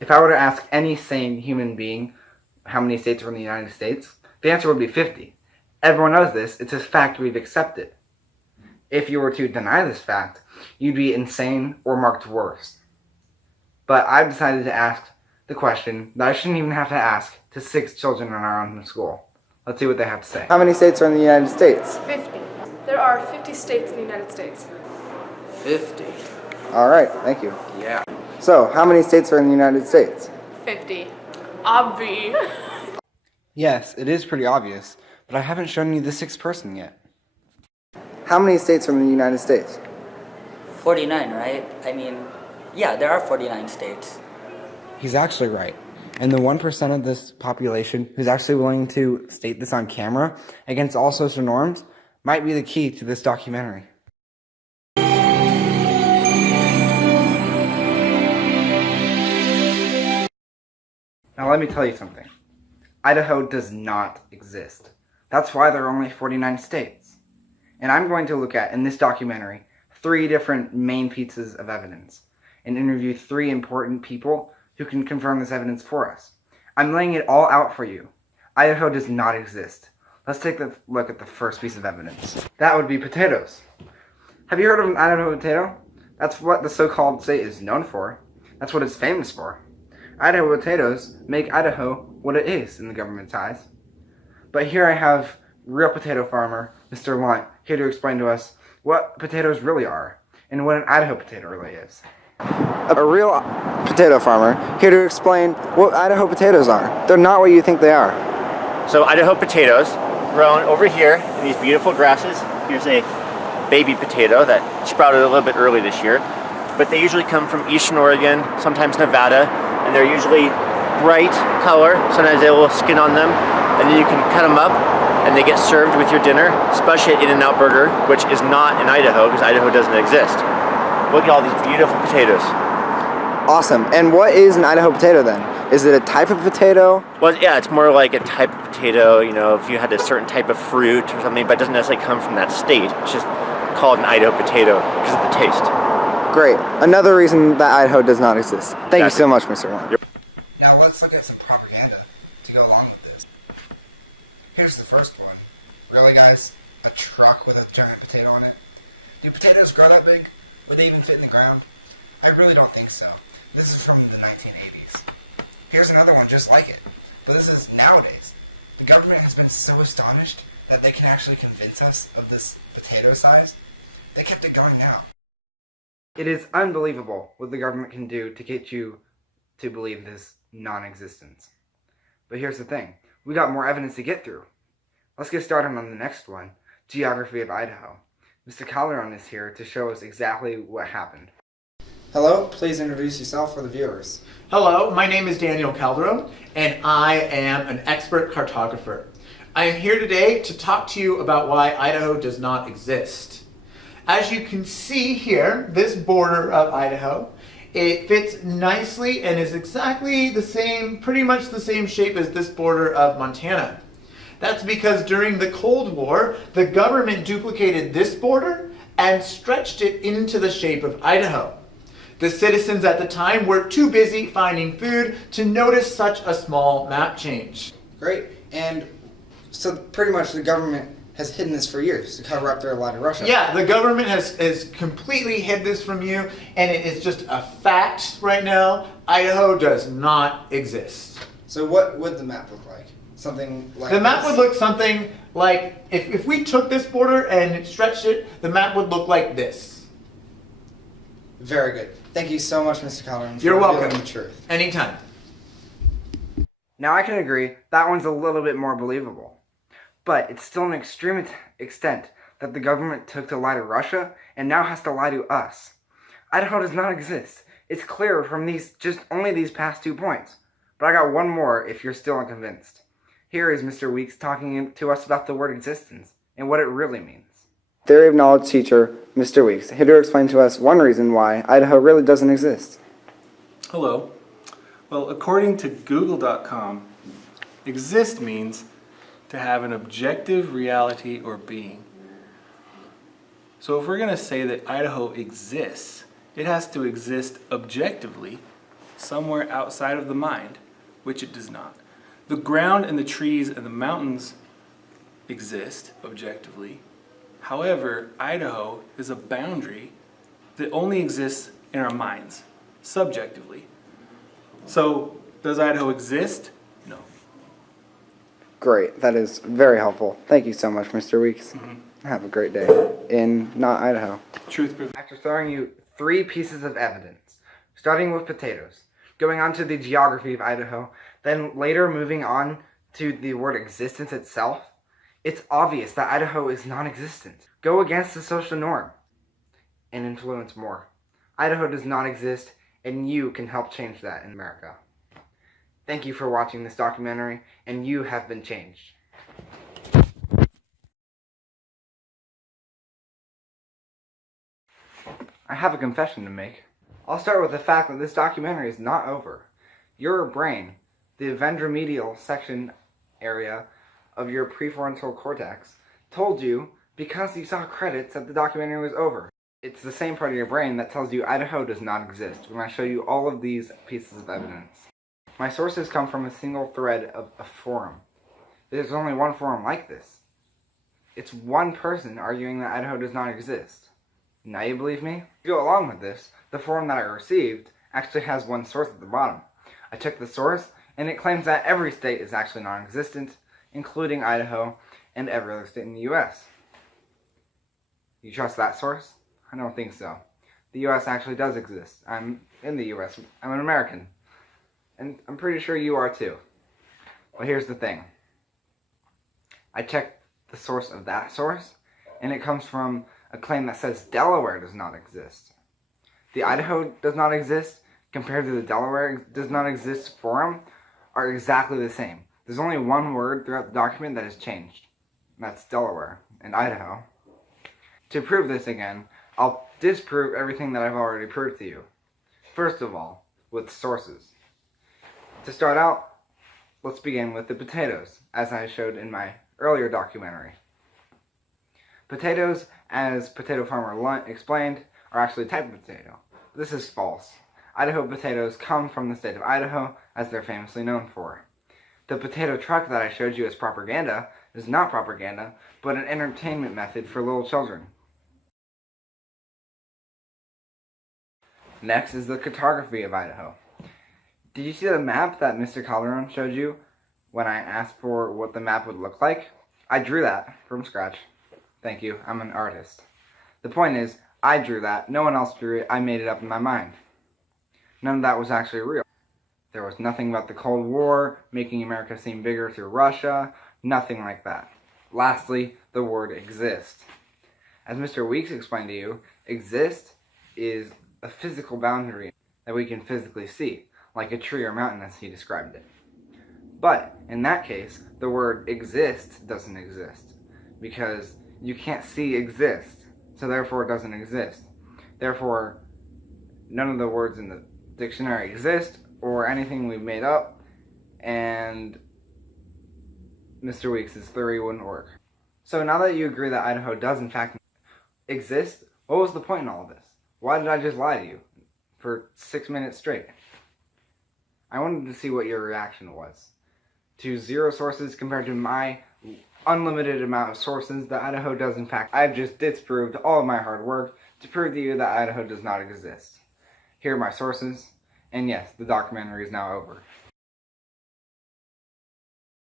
If I were to ask any sane human being how many states are in the United States, the answer would be 50. Everyone knows this. It's a fact we've accepted. If you were to deny this fact, you'd be insane or marked worse. But I've decided to ask the question that I shouldn't even have to ask to 6 children in our own school. Let's see what they have to say. How many states are in the United States? 50. There are 50 states in the United States. 50. All right, thank you. Yeah. So, how many states are in the United States? 50. Obvi. Yes, it is pretty obvious, but I haven't shown you the 6th person yet. How many states are in the United States? 49, right? I mean, yeah, there are 49 states. He's actually right. And the 1% of this population who's actually willing to state this on camera against all social norms might be the key to this documentary. Now let me tell you something. Idaho does not exist. That's why there are only 49 states. And I'm going to look at, in this documentary, 3 different main pieces of evidence and interview 3 important people who can confirm this evidence for us. I'm laying it all out for you. Idaho does not exist. Let's take a look at the first piece of evidence. That would be potatoes. Have you heard of an Idaho potato? That's what the so-called state is known for. That's what it's famous for. Idaho potatoes make Idaho what it is in the government's eyes. But here I have real potato farmer, Mr. Lunt, here to explain to us what potatoes really are and what an Idaho potato really is. A real potato farmer here to explain what Idaho potatoes are. They're not what you think they are. So Idaho potatoes grown over here in these beautiful grasses. Here's a baby potato that sprouted a little bit early this year. But they usually come from eastern Oregon, sometimes Nevada, and they're usually bright color. Sometimes they have a little skin on them, and then you can cut them up and they get served with your dinner, especially at In-N-Out Burger, which is not in Idaho because Idaho doesn't exist. Look at all these beautiful potatoes. Awesome. And what is an Idaho potato then? Is it a type of potato? Well, yeah, it's more like a type of potato, you know, if you had a certain type of fruit or something, but it doesn't necessarily come from that state. It's just called an Idaho potato because of the taste. Great. Another reason that Idaho does not exist. Thank you so much, Mr. Lunt. Now let's look at some propaganda to go along with this. Here's the first one. Really, guys? A truck with a giant potato on it? Do potatoes grow that big? Would they even fit in the ground? I really don't think so. This is from the 1980s. Here's another one just like it. But this is nowadays. The government has been so astonished that they can actually convince us of this potato size. They kept it going now. It is unbelievable what the government can do to get you to believe this non-existence. But here's the thing. We got more evidence to get through. Let's get started on the next one, Geography of Idaho. Mr. Calderon is here to show us exactly what happened. Hello, please introduce yourself for the viewers. Hello, my name is Daniel Calderon, and I am an expert cartographer. I am here today to talk to you about why Idaho does not exist. As you can see here, this border of Idaho, it fits nicely and is exactly the same, pretty much the same shape as this border of Montana. That's because during the Cold War, the government duplicated this border and stretched it into the shape of Idaho. The citizens at the time were too busy finding food to notice such a small map change. Great. And so pretty much the government has hidden this for years to cover up their lie to Russia. Yeah, the government has completely hid this from you, and it is just a fact right now. Idaho does not exist. So what would the map look like? Something like The map this? would look something like, if we took this border and stretched it, the map would look like this. Very good. Thank you so much, Mr. Calderon. You're welcome. The truth. Anytime. Now I can agree, that one's a little bit more believable. But it's still an extreme extent that the government took to lie to Russia and now has to lie to us. Idaho does not exist. It's clear from only these past 2 points. But I got one more if you're still unconvinced. Here is Mr. Weeks talking to us about the word existence and what it really means. Theory of Knowledge teacher, Mr. Weeks, here to explain to us one reason why Idaho really doesn't exist. Hello. Well, according to Google.com, exist means to have an objective reality or being. So if we're going to say that Idaho exists, it has to exist objectively somewhere outside of the mind, which it does not. The ground and the trees and the mountains exist objectively. However, Idaho is a boundary that only exists in our minds, subjectively. So, does Idaho exist? No. Great. That is very helpful. Thank you so much, Mr. Weeks. Have a great day in not Idaho. Truth prevails. After throwing you 3 pieces of evidence, starting with potatoes, going on to the geography of Idaho, then later moving on to the word existence itself, it's obvious that Idaho is non-existent. Go against the social norm and influence more. Idaho does not exist, and you can help change that in America. Thank you for watching this documentary, and you have been changed. I have a confession to make. I'll start with the fact that this documentary is not over. Your brain, the ventromedial section area of your prefrontal cortex, told you, because you saw credits, that the documentary was over. It's the same part of your brain that tells you Idaho does not exist when I show you all of these pieces of evidence. My sources come from a single thread of a forum. There's only one forum like this. It's one person arguing that Idaho does not exist. Now you believe me? To go along with this, the forum that I received actually has one source at the bottom. I took the source, and it claims that every state is actually non-existent, including Idaho and every other state in the U.S. You trust that source? I don't think so. The U.S. actually does exist. I'm in the U.S. I'm an American. And I'm pretty sure you are too. But here's the thing. I checked the source of that source, and it comes from a claim that says Delaware does not exist. The Idaho does not exist compared to the Delaware does not exist forum are exactly the same. There's only one word throughout the document that has changed. That's Delaware and Idaho. To prove this again, I'll disprove everything that I've already proved to you. First of all, with sources. To start out, let's begin with the potatoes, as I showed in my earlier documentary. Potatoes, as potato farmer Lunt explained, are actually a type of potato. This is false. Idaho potatoes come from the state of Idaho, as they're famously known for. The potato truck that I showed you as propaganda is not propaganda, but an entertainment method for little children. Next is the cartography of Idaho. Did you see the map that Mr. Calderon showed you when I asked for what the map would look like? I drew that from scratch. Thank you, I'm an artist. The point is, I drew that, no one else drew it, I made it up in my mind. None of that was actually real. There was nothing about the Cold War, making America seem bigger through Russia, nothing like that. Lastly, the word exist. As Mr. Weeks explained to you, exist is a physical boundary that we can physically see, like a tree or mountain as he described it. But, in that case, the word exist doesn't exist, because you can't see exist, so therefore it doesn't exist. Therefore, none of the words in the dictionary exist, or anything we've made up, and Mr. Weeks' theory wouldn't work. So now that you agree that Idaho does in fact exist, what was the point in all of this? Why did I just lie to you for 6 minutes straight? I wanted to see what your reaction was to 0 sources compared to my unlimited amount of sources that Idaho does in fact. I've just disproved all of my hard work to prove to you that Idaho does not exist. Here are my sources, and yes, the documentary is now over.